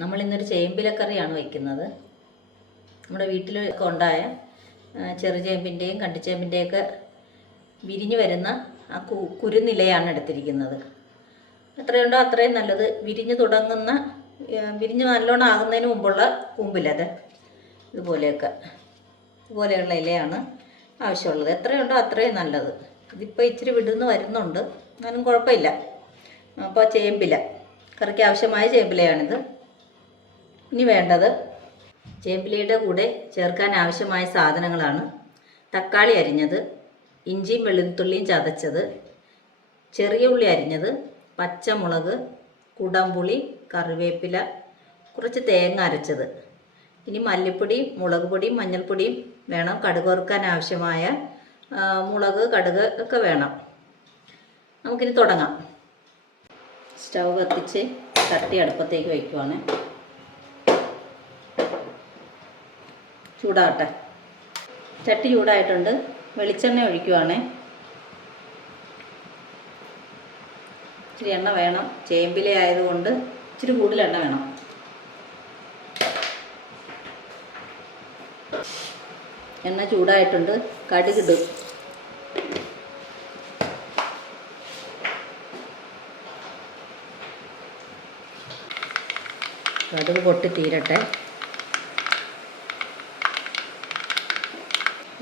നമ്മളിന്നൊരു ചേമ്പിലക്കറിയാണ് വയ്ക്കുന്നത്. നമ്മുടെ വീട്ടിലൊക്കെ ഉണ്ടായ ചെറുചേമ്പിൻ്റെയും കണ്ടിച്ചേമ്പിൻ്റെയൊക്കെ വിരിഞ്ഞു വരുന്ന ആ കുരുനിലയാണ് എടുത്തിരിക്കുന്നത്. എത്രയുണ്ടോ അത്രയും നല്ലത്. വിരിഞ്ഞ് നല്ലോണം ആകുന്നതിന് മുമ്പുള്ള കൂമ്പിലത് ഇതുപോലെയുള്ള ഇലയാണ് ആവശ്യമുള്ളത്. എത്രയുണ്ടോ അത്രയും നല്ലത്. ഇതിപ്പോൾ ഇച്ചിരി വിടുന്ന് വരുന്നുണ്ട്, എന്നാലും കുഴപ്പമില്ല. അപ്പോൾ ചേമ്പില കറിക്ക് ആവശ്യമായ ചേമ്പിലയാണിത്. ഇനി വേണ്ടത് ചേമ്പിലയുടെ കൂടെ ചേർക്കാൻ ആവശ്യമായ സാധനങ്ങളാണ്: തക്കാളി അരിഞ്ഞത്, ഇഞ്ചിയും വെളുത്തുള്ളിയും ചതച്ചത്, ചെറിയ ഉള്ളി അരിഞ്ഞത്, പച്ചമുളക്, കുടംപുളി, കറിവേപ്പില, കുറച്ച് തേങ്ങ അരച്ചത്. ഇനി മല്ലിപ്പൊടിയും മുളക് പൊടിയും മഞ്ഞൾപ്പൊടിയും വേണം. കടുക് വറുക്കാൻ ആവശ്യമായ മുളക്, കടുക് ഒക്കെ വേണം. നമുക്കിനി തുടങ്ങാം. സ്റ്റൗ കത്തിച്ച് ചട്ടി അടുപ്പത്തേക്ക് വയ്ക്കുവാണ്. ചൂടാകട്ടെ. ചട്ടി ചൂടായിട്ടുണ്ട്. വെളിച്ചെണ്ണ ഒഴിക്കുവാണ്. ഇച്ചിരി എണ്ണ വേണം. ചേമ്പില ആയതുകൊണ്ട് ഇച്ചിരി കൂടുതൽ എണ്ണ വേണം. എണ്ണ ചൂടായിട്ടുണ്ട്. കടുകിടും. കടുക് പൊട്ടി തീരട്ടെ.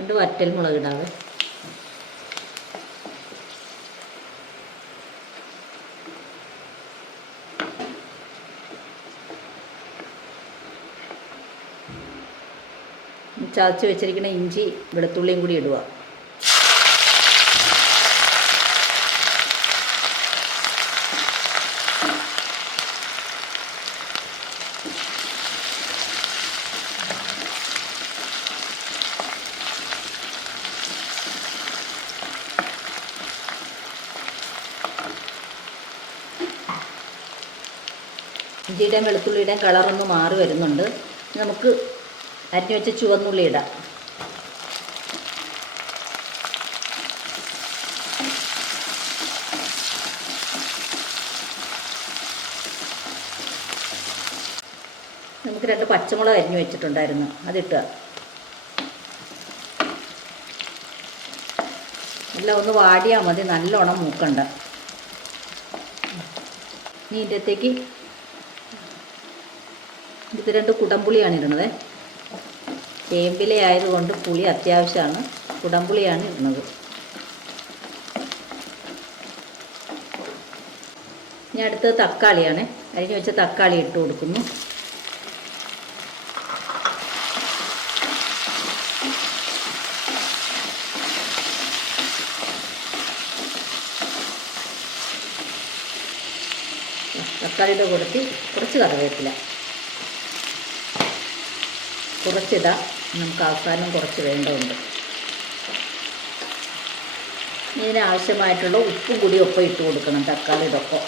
2 വറ്റൽ മുളക് ഇടാവേ. ചതച്ച് വെച്ചിരിക്കുന്ന ഇഞ്ചി വെളുത്തുള്ളിയും കൂടി ഇടുക. ഇഞ്ചിയുടെയും വെളുത്തുള്ളിയുടെയും കളറൊന്ന് മാറി വരുന്നുണ്ട്. നമുക്ക് അരിഞ്ഞു വെച്ച ചുവന്നുള്ളി ഇടാം. നമുക്ക് 2 പച്ചമുളക് അരിഞ്ഞു വെച്ചിട്ടുണ്ടായിരുന്നു, അതിട്ടുക. എല്ലാം ഒന്ന് വാടിയാൽ മതി, നല്ലോണം മൂക്കണ്ട. ഇനി ഇതിൻ്റെത്തേക്ക് ഇത് 2 കുടംപുളിയാണ് ഇടുന്നത്. ചേമ്പില ആയതുകൊണ്ട് പുളി അത്യാവശ്യമാണ്. കുടംപുളിയാണ് ഇടുന്നത്. ഇനി അടുത്തത് തക്കാളിയാണ്. അരിഞ്ഞു വെച്ച തക്കാളി ഇട്ട് കൊടുക്കുന്നു. തക്കാളിയുടെ കൂടത്തിൽ കുറച്ച് കറിവേപ്പില കുറച്ചിടാം. നമുക്ക് അവസാനം കുറച്ച് വേണ്ടതുണ്ട്. ഇതിനാവശ്യമായിട്ടുള്ള ഉപ്പും കൂടി ഒപ്പം ഇട്ട് കൊടുക്കണം തക്കാളിയുടെ ഒപ്പം.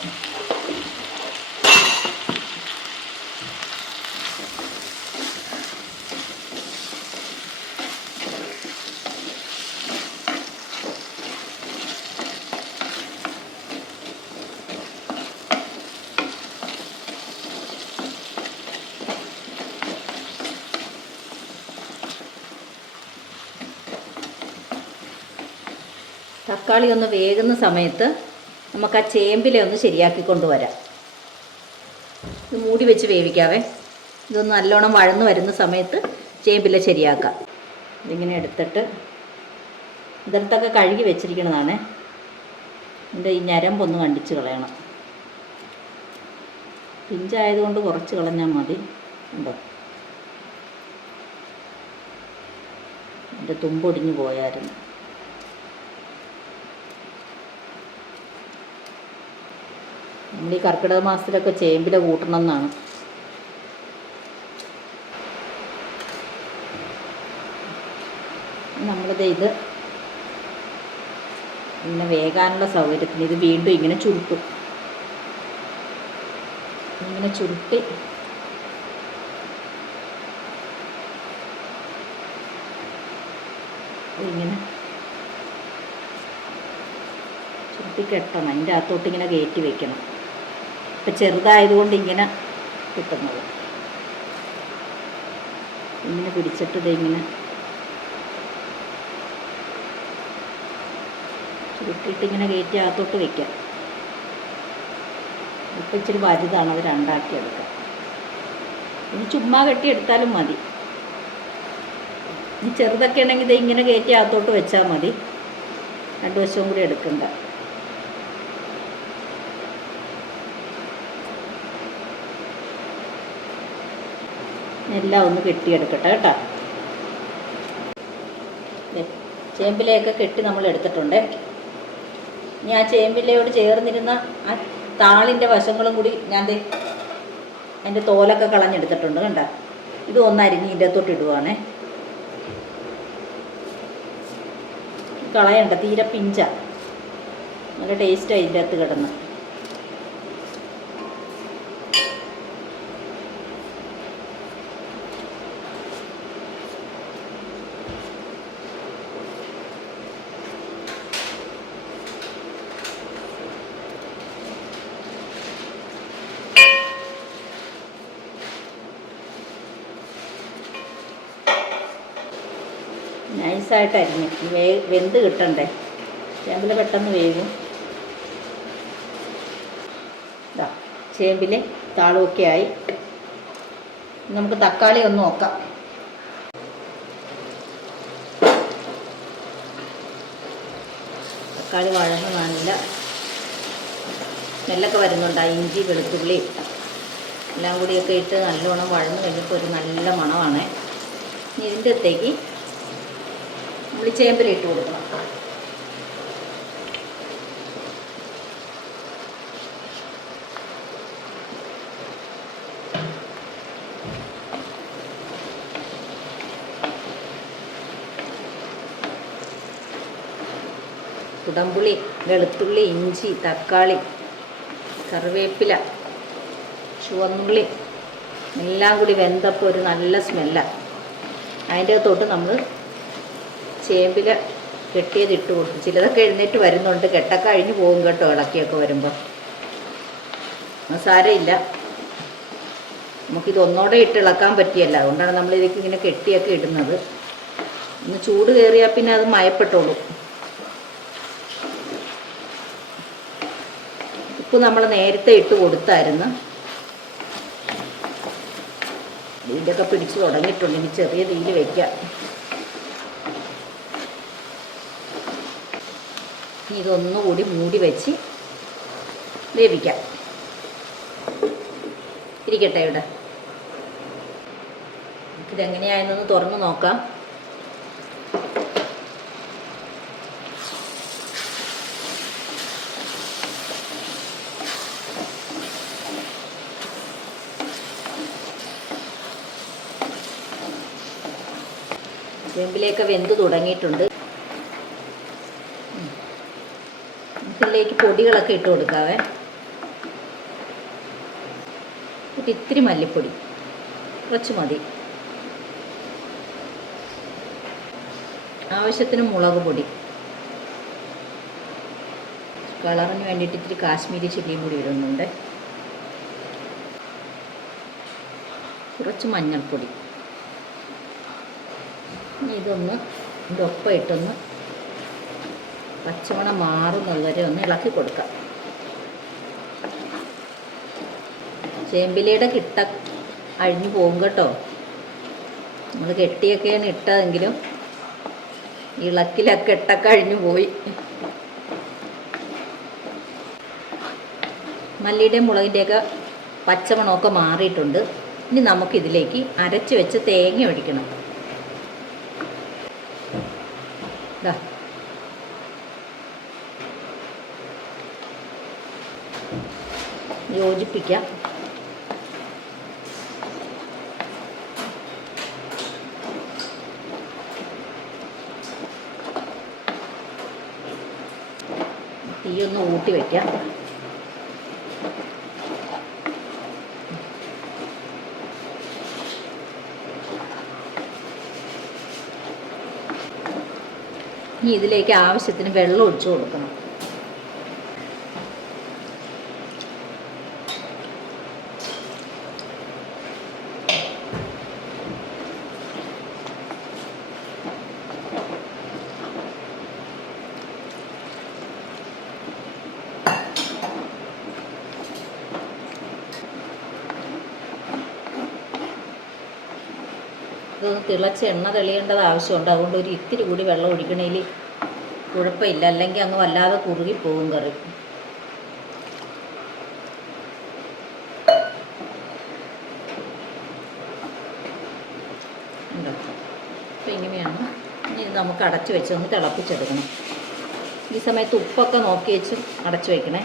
തക്കാളി ഒന്ന് വേകുന്ന സമയത്ത് നമുക്ക് ആ ചേമ്പില ഒന്ന് ശരിയാക്കി കൊണ്ടുവരാം. ഇത് മൂടി വെച്ച് വേവിക്കാവേ. ഇതൊന്ന് നല്ലോണം വഴന്ന് വരുന്ന സമയത്ത് ചേമ്പില ശരിയാക്കാം. ഇതിങ്ങനെ എടുത്തിട്ട് ഇതിലത്തൊക്കെ കഴുകി വെച്ചിരിക്കുന്നതാണ്. ഇതിൻ്റെ ഈ ഞരമ്പൊന്ന് കണ്ടിച്ച് കളയണം. പിഞ്ചായതുകൊണ്ട് കുറച്ച് കളഞ്ഞാൽ മതി. ഉണ്ടോ, എൻ്റെ തുമ്പൊടിഞ്ഞു പോയായിരുന്നു. നമ്മൾ ഈ കർക്കിടക മാസത്തിലൊക്കെ ചേമ്പില കൂട്ടണം എന്നാണ്. ഇത് പിന്നെ വേകാനുള്ള സൗകര്യത്തിന് ഇത് വീണ്ടും ഇങ്ങനെ ചുരുട്ടും. ഇങ്ങനെ ചുരുട്ടി ഇങ്ങനെ ചുരുട്ടി കെട്ടണം. അതിൻ്റെ അകത്തോട്ട് ഇങ്ങനെ കയറ്റി വെക്കണം. ഇപ്പം ചെറുതായതുകൊണ്ട് ഇങ്ങനെ കിട്ടുന്നത്. ഇങ്ങനെ പിടിച്ചിട്ട് ഇങ്ങനെ ചുരുട്ടിയിട്ട് ഇങ്ങനെ കയറ്റി അകത്തോട്ട് വയ്ക്കാം. ഇപ്പം ഇച്ചിരി വലുതാണ്, അത് രണ്ടാക്കി എടുക്കാം. ഇനി ചുമ്മാ കെട്ടിയെടുത്താലും മതി. ഇനി ചെറുതൊക്കെ ഉണ്ടെങ്കിൽ ഇത് ഇങ്ങനെ കയറ്റി അകത്തോട്ട് വെച്ചാൽ മതി, രണ്ട് വശവും കൂടി എടുക്കണ്ട. എല്ലാം ഒന്ന് കെട്ടിയെടുക്കട്ടെ കേട്ടോ. ചേമ്പിലയൊക്കെ കെട്ടി നമ്മൾ എടുത്തിട്ടുണ്ട്. ഇനി ആ ചേമ്പിലയോട് ചേർന്നിരുന്ന ആ താളിൻ്റെ വശങ്ങളും കൂടി ഞാൻ അതിൻ്റെ തോലൊക്കെ കളഞ്ഞെടുത്തിട്ടുണ്ട് കണ്ട. ഇത് ഒന്ന് അരിഞ്ഞ് ഇതിൻ്റെ അകത്തോട്ട് ഇടുവാണേ. കളയണ്ട, തീരെ പിഞ്ച, നല്ല ടേസ്റ്റാണ് ഇതിൻ്റെ അകത്ത് കിടന്ന്. നൈസായിട്ട് അരിഞ്ഞ് വെന്ത് കിട്ടണ്ടേ, ചേമ്പിൽ പെട്ടെന്ന് വേവും. ഇതാ ചേമ്പിൽ താളുമൊക്കെ ആയി. നമുക്ക് തക്കാളി ഒന്ന് നോക്കാം. തക്കാളി വഴന്ന് നല്ല സ്മെല്ലൊക്കെ വരുന്നുണ്ട്. ഇഞ്ചി വെളുത്തുള്ളി എല്ലാം കൂടിയൊക്കെ ഇട്ട് നല്ലോണം വഴന്ന് കഴിഞ്ഞപ്പോൾ ഒരു നല്ല മണമാണ്. ഇനി ഇതിൻ്റെ അകത്തേക്ക് നമ്മൾ ചേമ്പിലിട്ട് കൊടുക്കണം. കുടംപുളി, വെളുത്തുള്ളി, ഇഞ്ചി, തക്കാളി, കറിവേപ്പില, ചുവന്നുള്ളി എല്ലാം കൂടി വെന്തപ്പോൾ ഒരു നല്ല സ്മെല്ലാണ്. അതിൻ്റെ അകത്തോട്ട് നമ്മൾ ചേമ്പിൽ കെട്ടിയത് ഇട്ട് കൊടുത്തു. ചിലതൊക്കെ എഴുന്നേറ്റ് വരുന്നുണ്ട്, കെട്ടൊക്കെ അഴിഞ്ഞു പോകും കേട്ടോ ഇളക്കിയൊക്കെ വരുമ്പോൾ. മസാലയില്ല, നമുക്കിതൊന്നോടെ ഇട്ട് ഇളക്കാൻ പറ്റിയല്ല, അതുകൊണ്ടാണ് നമ്മളിതൊക്കെ ഇങ്ങനെ കെട്ടിയൊക്കെ ഇടുന്നത്. ഒന്ന് ചൂട് കയറിയാൽ പിന്നെ അത് മയപ്പെട്ടോളൂ. ഉപ്പ് നമ്മൾ നേരത്തെ ഇട്ട് കൊടുത്തായിരുന്നു. ഇതിൻ്റെയൊക്കെ പിടിച്ച് തുടങ്ങിയിട്ടുണ്ട്. ഇനി ചെറിയ തീയിൽ വയ്ക്കാം. ഇതൊന്നുകൂടി മൂടി വെച്ച് വേവിക്കാം. ഇരിക്കട്ടെ ഇവിടെ. ഇതെങ്ങനെയായെന്നൊന്ന് തുറന്ന് നോക്കാം. ചേമ്പിലേക്ക് വെന്ത് തുടങ്ങിയിട്ടുണ്ട്. ഇതിലേക്ക് പൊടികളൊക്കെ ഇട്ട് കൊടുക്കാവേ. ഇത്തിരി മല്ലിപ്പൊടി കുറച്ച് മതി. ആവശ്യത്തിന് മുളക് പൊടി, കളറിന് വേണ്ടിയിട്ട് ഇത്തിരി കാശ്മീരി ചില്ലിയും കൂടി ഇടുന്നുണ്ട്. കുറച്ച് മഞ്ഞൾപ്പൊടി. ഇതൊന്ന് ഇതിൻ്റെ ഒപ്പം ഇട്ടൊന്ന് പച്ചമണം മാറുന്നത് വരെ ഒന്ന് ഇളക്കി കൊടുക്കാം. ചേമ്പിലയുടെ കിട്ട അഴിഞ്ഞു പോകും കേട്ടോ. നമ്മൾ കെട്ടിയൊക്കെയാണ് ഇട്ടതെങ്കിലും ഇളക്കിലൊക്കെ ഇട്ടൊക്കെ അഴിഞ്ഞു പോയി. മല്ലിയുടെയും മുളകിൻ്റെയൊക്കെ പച്ചമണമൊക്കെ മാറിയിട്ടുണ്ട്. ഇനി നമുക്കിതിലേക്ക് അരച്ച് വെച്ച് തേങ്ങ ഒഴിക്കണം. ഇതാ യോജിപ്പിക്കാം. തീയൊന്ന് ഊട്ടി വയ്ക്കാം. ഇനി ഇതിലേക്ക് ആവശ്യത്തിന് വെള്ളം ഒഴിച്ചു കൊടുക്കണം. ഇതൊന്ന് തിളച്ച് എണ്ണ തെളിയേണ്ടത് ആവശ്യമുണ്ട്. അതുകൊണ്ട് ഒരു ഇത്തിരി കൂടി വെള്ളം ഒഴിക്കണേൽ കുഴപ്പമില്ല, അല്ലെങ്കിൽ അങ്ങ് വല്ലാതെ കുറുകിപ്പോകും കറി. ഉണ്ടോ? അപ്പോൾ ഇങ്ങനെയാണ്. ഇനി ഇത് നമുക്ക് അടച്ച് വെച്ച് ഒന്ന് തിളപ്പിച്ചെടുക്കണം. ഈ സമയത്ത് ഉപ്പൊക്കെ നോക്കി വെച്ച് അടച്ച് വയ്ക്കണേ.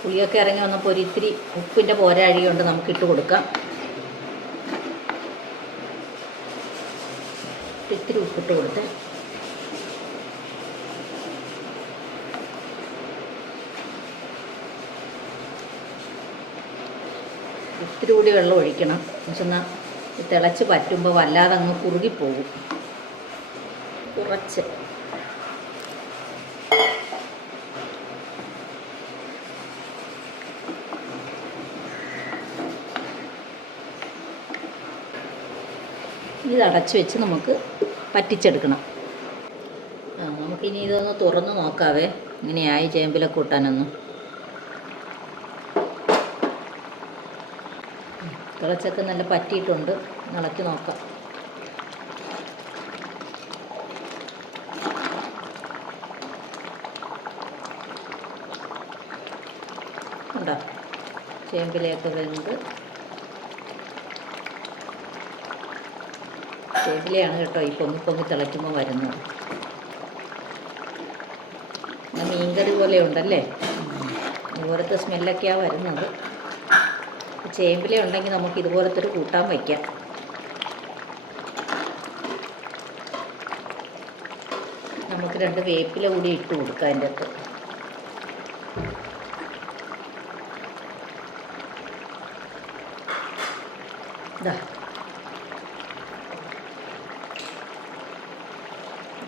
പുളിയൊക്കെ ഇറങ്ങി വന്നപ്പോൾ ഒരു ഇത്തിരി ഉപ്പിൻ്റെ പോരാഴി കൊണ്ട് നമുക്കിട്ട് കൊടുക്കാം. ഇത്തിരി ഉപ്പിട്ട് കൊടുത്ത് ഇത്തിരി കൂടി വെള്ളം ഒഴിക്കണം. എന്നുവെച്ചെന്നാൽ തിളച്ച് പറ്റുമ്പോൾ വല്ലാതെ അങ്ങ് കുറുകിപ്പോകും. കുറച്ച് ഇത് അടച്ച് വെച്ച് നമുക്ക് പറ്റിച്ചെടുക്കണം. നമുക്കിനി ഇതൊന്ന് തുറന്ന് നോക്കാവേ, ഇങ്ങനെയായി ചേമ്പില കൂട്ടാനൊന്നും. തിളച്ചൊക്കെ നല്ല പറ്റിയിട്ടുണ്ട്. ഇളക്കി നോക്കാം. ഉണ്ടോ? ചേമ്പിലയൊക്കെ വെന്ത്. ചേമ്പിലയാണ് കേട്ടോ ഈ പൊങ്ങി പൊങ്ങി തിളയ്ക്കുമ്പോൾ വരുന്നത്. മീൻകറി പോലെ ഉണ്ടല്ലേ, ഇതുപോലത്തെ സ്മെല്ലൊക്കെയാണ് വരുന്നത്. ചേമ്പില ഉണ്ടെങ്കിൽ നമുക്ക് ഇതുപോലത്തെ ഒരു കൂട്ടാൻ വയ്ക്കാം. നമുക്ക് 2 വേപ്പില കൂടി ഇട്ട് കൊടുക്കാം അതിൻ്റെ അകത്ത്.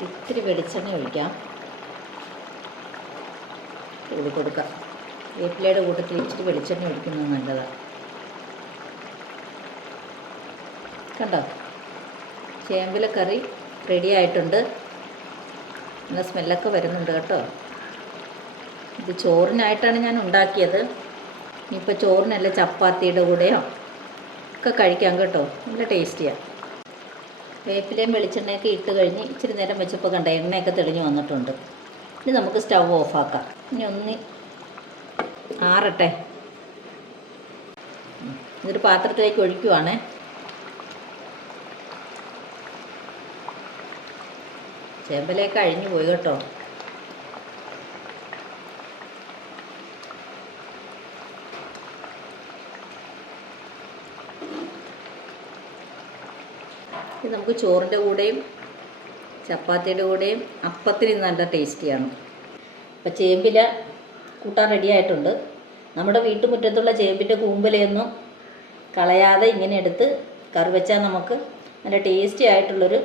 ഇത്തിരി വെളിച്ചെണ്ണ ഒഴിക്കാം, കൂടി കൊടുക്കാം. വേപ്പിലയുടെ കൂട്ടത്തിൽ ഇച്ചിരി വെളിച്ചെണ്ണ ഒഴിക്കുന്നത് നല്ലതാണ്. കണ്ടോ? ചേമ്പില കറി റെഡി ആയിട്ടുണ്ട്. നല്ല സ്മെല്ലൊക്കെ വരുന്നുണ്ട് കേട്ടോ. ഇത് ചോറിനായിട്ടാണ് ഞാൻ ഉണ്ടാക്കിയത്. ഇനിയിപ്പോൾ ചോറിനല്ല ചപ്പാത്തിയുടെ കൂടെയോ ഒക്കെ കഴിക്കാം കേട്ടോ. നല്ല ടേസ്റ്റിയാണ്. വേപ്പിലയും വെളിച്ചെണ്ണയൊക്കെ ഇട്ട് കഴിഞ്ഞ് ഇച്ചിരി നേരം വെച്ചപ്പോൾ കണ്ട എണ്ണയൊക്കെ തെളിഞ്ഞ് വന്നിട്ടുണ്ട്. ഇനി നമുക്ക് സ്റ്റവ് ഓഫാക്കാം. ഇനി ഒന്ന് ആറട്ടെ. ഇതൊരു പാത്രത്തിലേക്ക് ഒഴിക്കുവാണേ. ചേമ്പലയൊക്കെ അഴിഞ്ഞു പോയി കേട്ടോ. ഇത് നമുക്ക് ചോറിൻ്റെ കൂടെയും ചപ്പാത്തിയുടെ കൂടെയും അപ്പത്തിന് നല്ല ടേസ്റ്റിയാണ്. അപ്പോൾ ചേമ്പില കൂട്ടാൻ റെഡിയായിട്ടുണ്ട്. നമ്മുടെ വീട്ടുമുറ്റത്തുള്ള ചേമ്പിൻ്റെ കൂമ്പലയൊന്നും കളയാതെ ഇങ്ങനെ എടുത്ത് കറി വെച്ചാൽ നമുക്ക് നല്ല ടേസ്റ്റി ആയിട്ടുള്ളൊരു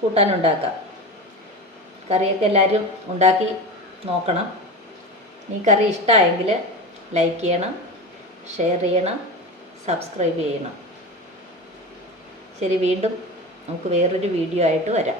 കൂട്ടാനുണ്ടാക്കാം. കറിയൊക്കെ എല്ലാവരും ഉണ്ടാക്കി നോക്കണം. ഈ കറി ഇഷ്ടമായെങ്കിൽ ലൈക്ക് ചെയ്യണം, ഷെയർ ചെയ്യണം, സബ്സ്ക്രൈബ് ചെയ്യണം. ശരി, വീണ്ടും നമുക്ക് വേറൊരു വീഡിയോ ആയിട്ട് വരാം.